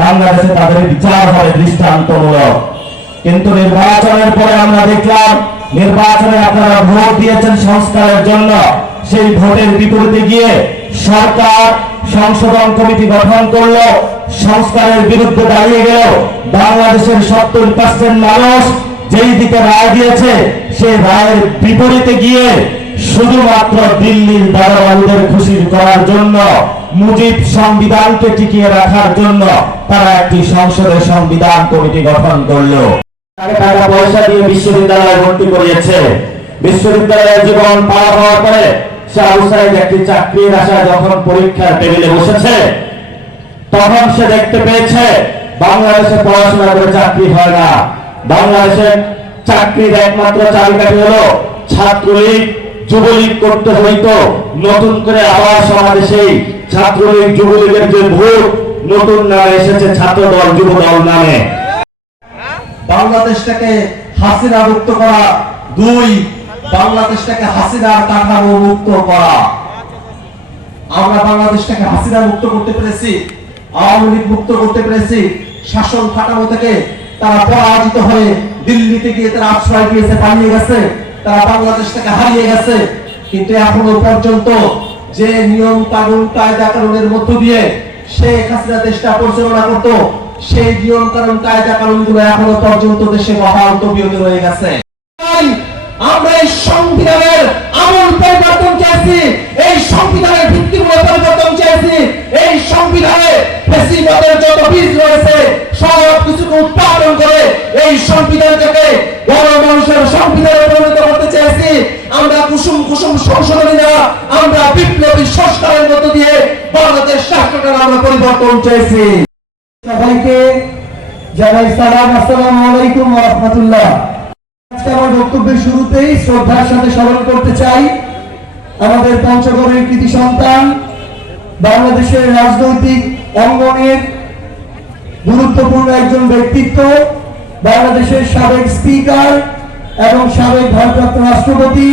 বাংলাদেশে তাদের বিচার হবে দৃষ্টান্তমূলক। কিন্তু নির্বাচনের পরে আমরা দেখলাম নির্বাচনে আপনারা ভোট দিয়েছেন সংস্কারের জন্য, সেই ভোটের বিপরীতে গিয়ে সরকার সংশোধন কমিটি গঠন করলো, সংস্কারের বিরুদ্ধে দাঁড়িয়ে গেল। বাংলাদেশের 70% মানুষ যেই দিকে রায় দিয়েছে সেই রায়ের বিপরীতে গিয়ে শুধুমাত্র দিল্লির দারোয়ানদের খুশি করার জন্য, মুজিব সংবিধানকে টিকিয়ে রাখার জন্য তারা একটি সংসদের সংবিধান কমিটি গঠন করলো। টাকা পয়সা দিয়ে বিশ্ববিদ্যালয়ে ভর্তি করিয়েছে। বিশ্ববিদ্যালয়ের জীবন পার হওয়ার পরে সে আউটসাইড একটি চাকরির আশায় যখন পরীক্ষার টেবিলে বসেছে, তখন সে দেখতে পেয়েছে বাংলাদেশে পড়াশোনা করে চাকরি হয় না। বাংলাদেশের চাকরির একমাত্র চাবিকাঠি হলো ছাত্রলীগ, যুবলীগ করতে হইতো। নতুন করে আবার সমাজে সেই ছাত্রলীগ, যুবলীগের যে ভোট নতুন নামে এসেছে ছাত্রদল, যুবদল নামে। বাংলাদেশটাকে হাসিনা মুক্ত করা, 2 বাংলাদেশটাকে হাসিনার কাঠামো মুক্ত করা। আমরা বাংলাদেশটাকে হাসিনা মুক্ত করতে পেরেছি, আওয়ামী লীগ মুক্ত করতে পেরেছি। শাসন কাঠামো থেকে তারা পরাজিত হয়ে দিল্লিতে গিয়ে তারা আশ্রয় দিয়েছে, পালিয়ে গেছে, তারা বাংলাদেশ থেকে হারিয়ে গেছে। কিন্তু এখনো পর্যন্ত যে নিয়ম কানুন কায়দা কানুনের মধ্য দিয়ে শেখ হাসিনা দেশটা পরিচালনা করতো, সেই নিয়ম কানুন কায়দা কানুনগুলো এখনো পর্যন্ত দেশে বহাল তবিয়ত রয়ে গেছে। আমরা এই সংবিধানের আমূল পরিবর্তন চাইছি, এই সংবিধানের ভিত্তিমূলক পরিবর্তন চাইছি। এই সংবিধানে ফ্যাসিবাদের যত বীজ রয়েছে সব কিছুকে উৎপাদন করে এই সংবিধানটাকে গণমানুষের সংবিধানে পরিণত করতে চাইছি। আমরা কুসুম কুসুম সংশোধনী না, আমরা বিপ্লবী সংস্কারের মধ্য দিয়ে বাংলাদেশ রাষ্ট্রটার আমরা পরিবর্তন চাইছি। সবাইকে জানাই সালাম, আসসালামু আলাইকুম ওয়া রাহমাতুল্লাহ। আজকে আমার বক্তব্যের শুরুতেই শ্রদ্ধার সাথে স্মরণ করতে চাই আমাদের পঞ্চগড়ের কৃতি সন্তান, বাংলাদেশের রাজনৈতিক অঙ্গনের গুরুত্বপূর্ণ একজন ব্যক্তিত্ব, বাংলাদেশের সাবেক স্পিকার এবং সাবেক ভারপ্রাপ্ত রাষ্ট্রপতি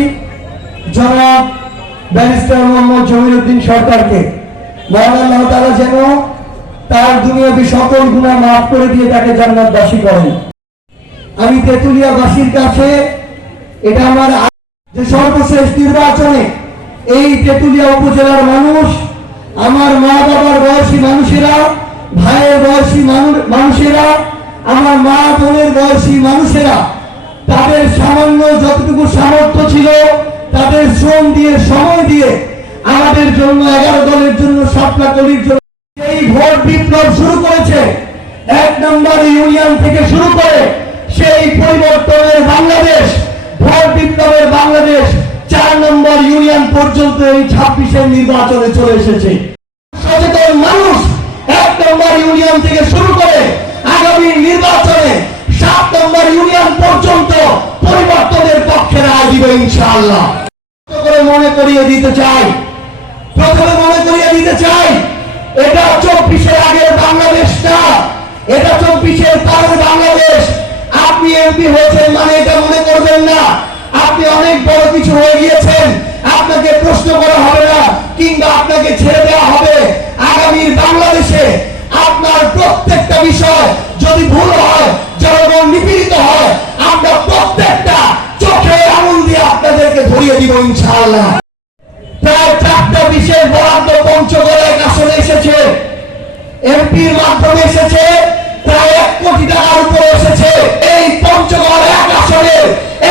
জনাব ব্যারিস্টার মোহাম্মদ জমিরুদ্দিন সরকারকে মহান আল্লাহ তাআলা যেন তার দুনিয়াবী সকল গুনাহ মাফ করে দিয়ে তাকে জান্নাতবাসী করেন। আমি তেতুলিয়াবাসীর কাছে এটা আমার যে সর্বশেষ নির্বাচনে এই তেতুলিয়া উপজেলার মানুষ, আমার মা বাবার বয়সী মানুষেরা, ভাইয়ের বয়সী মানুষেরা, আমার মা বোনের বয়সী মানুষেরা তাদের সামান্য যতটুকু সামর্থ্য ছিল তাদের শ্রম দিয়ে, সময় দিয়ে আমাদের জন্য 11 দলের জন্য, সাতলাকলির জন্য এই ভোট বিপ্লব শুরু করেছে। 1 নম্বর ইউনিয়ন থেকে শুরু করে সেই পরিবর্তনের বাংলাদেশ, ভোট বিপ্লবের বাংলাদেশ 4 নম্বর ইউনিয়ন পর্যন্ত এই 26-এর নির্বাচনে চলে এসেছে। সচেতন মানুষ 1 নম্বর ইউনিয়ন থেকে শুরু করে আগামী নির্বাচনে 7 নম্বর ইউনিয়ন পর্যন্ত পরিবর্তনের পক্ষে রায় দিবে ইনশাআল্লাহ। মনে করিয়ে দিতে চাই, প্রথমে মনে করিয়ে দিতে চাই, এটা 24-এর আগের বাংলাদেশ না, এটা 24-এর পরের বাংলাদেশ। আপনি এমপি হয়েছেন মানে এটা মনে করবেন না আপনি অনেক বড় কিছু হয়ে গিয়েছেন, আপনাকে প্রশ্ন করা হবে না কিংবা আপনাকে ছেড়ে দেওয়া হবে। আগামীর বাংলাদেশে আপনার প্রত্যেকটা বিষয় যদি ভুল হয়, জনগণ নিপীড়িত হয়, আমরা প্রত্যেকটা চোখে আঙুল দিয়ে আপনাদেরকে ধরিয়ে দিব ইনশাআল্লাহ। প্রায় 4টা বিশেষ বরাদ্দ পঞ্চগড়ে আসনে এসেছে, এমপির মাধ্যমে এসেছে, প্রায় 1 কোটি টাকার উপরে এসেছে। এই পঞ্চগড় 1 আসনে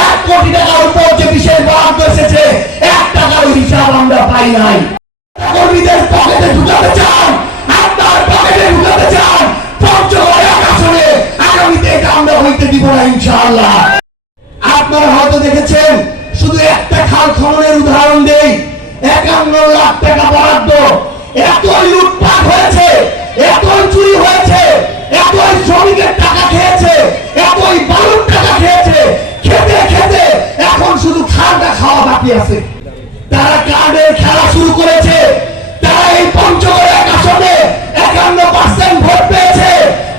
1 কোটি টাকার উপর যে বিশেষ বরাদ্দ এসেছে, 1 টাকার হিসাব আমরা পাই নাই। কর্মীদের পকেটে ঢুকাতে চান, আপনার পকেটে ঢুকাতে চান, পঞ্চগড় 1 আসনে আগামীতে এটা আমরা হইতে দিব না ইনশাআল্লাহ। আপনারা হয়তো দেখেছেন, শুধু একটা খাল খননের উদাহরণ দেই, 51 লাখ টাকা বরাদ্দ। এতই লুটপাট হয়েছে, এতই চুরি হয়েছে, এতই শ্রমিকের টাকা খেয়েছে, এতই বালুর টাকা খেয়েছে, খেতে খেতে এখন শুধু খালটা খাওয়া বাকি আছে। তারা কার্ডের খেলা শুরু করেছে। তারা এই পঞ্চগড় 1 আসনে 51% ভোট পেয়েছে,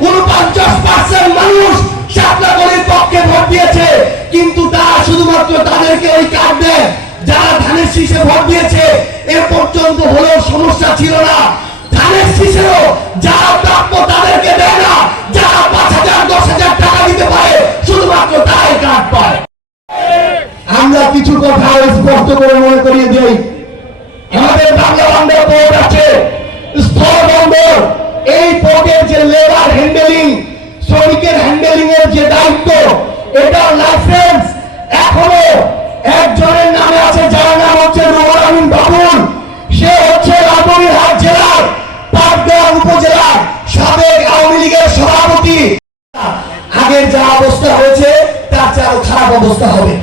49% মানুষ সাতলাকলির পক্ষে ভোট দিয়েছে। কিন্তু তারা শুধুমাত্র তাদেরকে ওই কার্ড দেয় যারা ধানের শীষে ভোট দিয়েছে। এ পর্যন্ত হলেও সমস্যা ছিল না। ধানের শীষেরও যারা প্রাপ্য তাদেরকে দেয় না, যারা 5,000 10,000 টাকা দিতে পারে শুধুমাত্র তারাই কার্ড পায়। আমরা কিছু কথা স্পষ্ট করে মনে করিয়ে দেই, আমাদের বাংলা বন্দর পোর্ট আছে, স্থল বন্দর, এই পোর্টের যে লেবার হ্যান্ডেলিং, শ্রমিকের হ্যান্ডেলিং এর যে দায়িত্ব, এটার লাইসেন্স এখনো একজনের নামে আছে, যার নাম হচ্ছে রুহুল আমিন বাবুল। সে হচ্ছে লালমনিরহাট জেলার পাটগ্রাম উপজেলার সাবেক আওয়ামী লীগের সভাপতি। আগের যা অবস্থা হয়েছে তার চেয়ে আরো খারাপ অবস্থা হবে।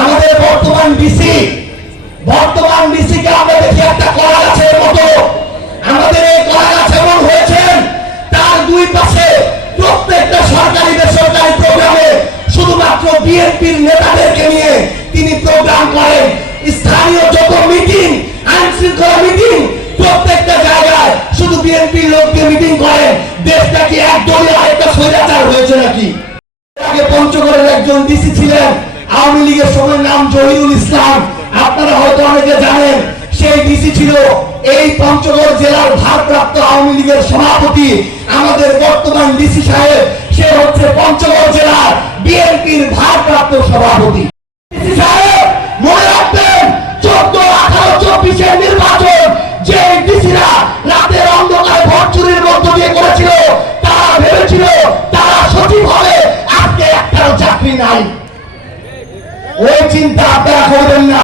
আমাদের বর্তমান ডিসিকে আমরা দেখি একটা কলা গাছের মতো। আমাদের এই কলা গাছ এমন হয়েছেন, তার দুই পাশে প্রত্যেকটা সরকারি বেসরকারি প্রোগ্রামে শুধুমাত্র বিএনপির নেতাদেরকে নিয়ে তিনি প্রোগ্রাম করেন। স্থানীয় যত মিটিং, আইন শৃঙ্খলা মিটিং, প্রত্যেকটা জায়গায় শুধু বিএনপির লোককে মিটিং করেন। দেশটা কি একদমই আরেকটা স্বৈরাচার হয়েছে নাকি? আগে পঞ্চগড়ের একজন ডিসি ছিলেন আওয়ামী লীগের সময়, নাম জহিরুল ইসলাম। আপনারা হয়তো অনেকে জানেন, সেই ডিসি ছিল এই পঞ্চগড় জেলার ভারপ্রাপ্ত আওয়ামী লীগের সভাপতি। আমাদের বর্তমান ডিসি সাহেব, সে হচ্ছে পঞ্চগড় জেলার বিএনপির ভারপ্রাপ্ত সভাপতি। ডিসি সাহেব মনে রাখবেন, 14, 18, 24 নির্বাচন যে ডিসিরা রাতের অন্ধকারে ভোট চুরির মধ্য দিয়ে করেছিল, তারা ভেবেছিল তারা সঠিক হবে, আজকে একটাও চাকরি নাই। ওই চিন্তা আপনারা করবেন না।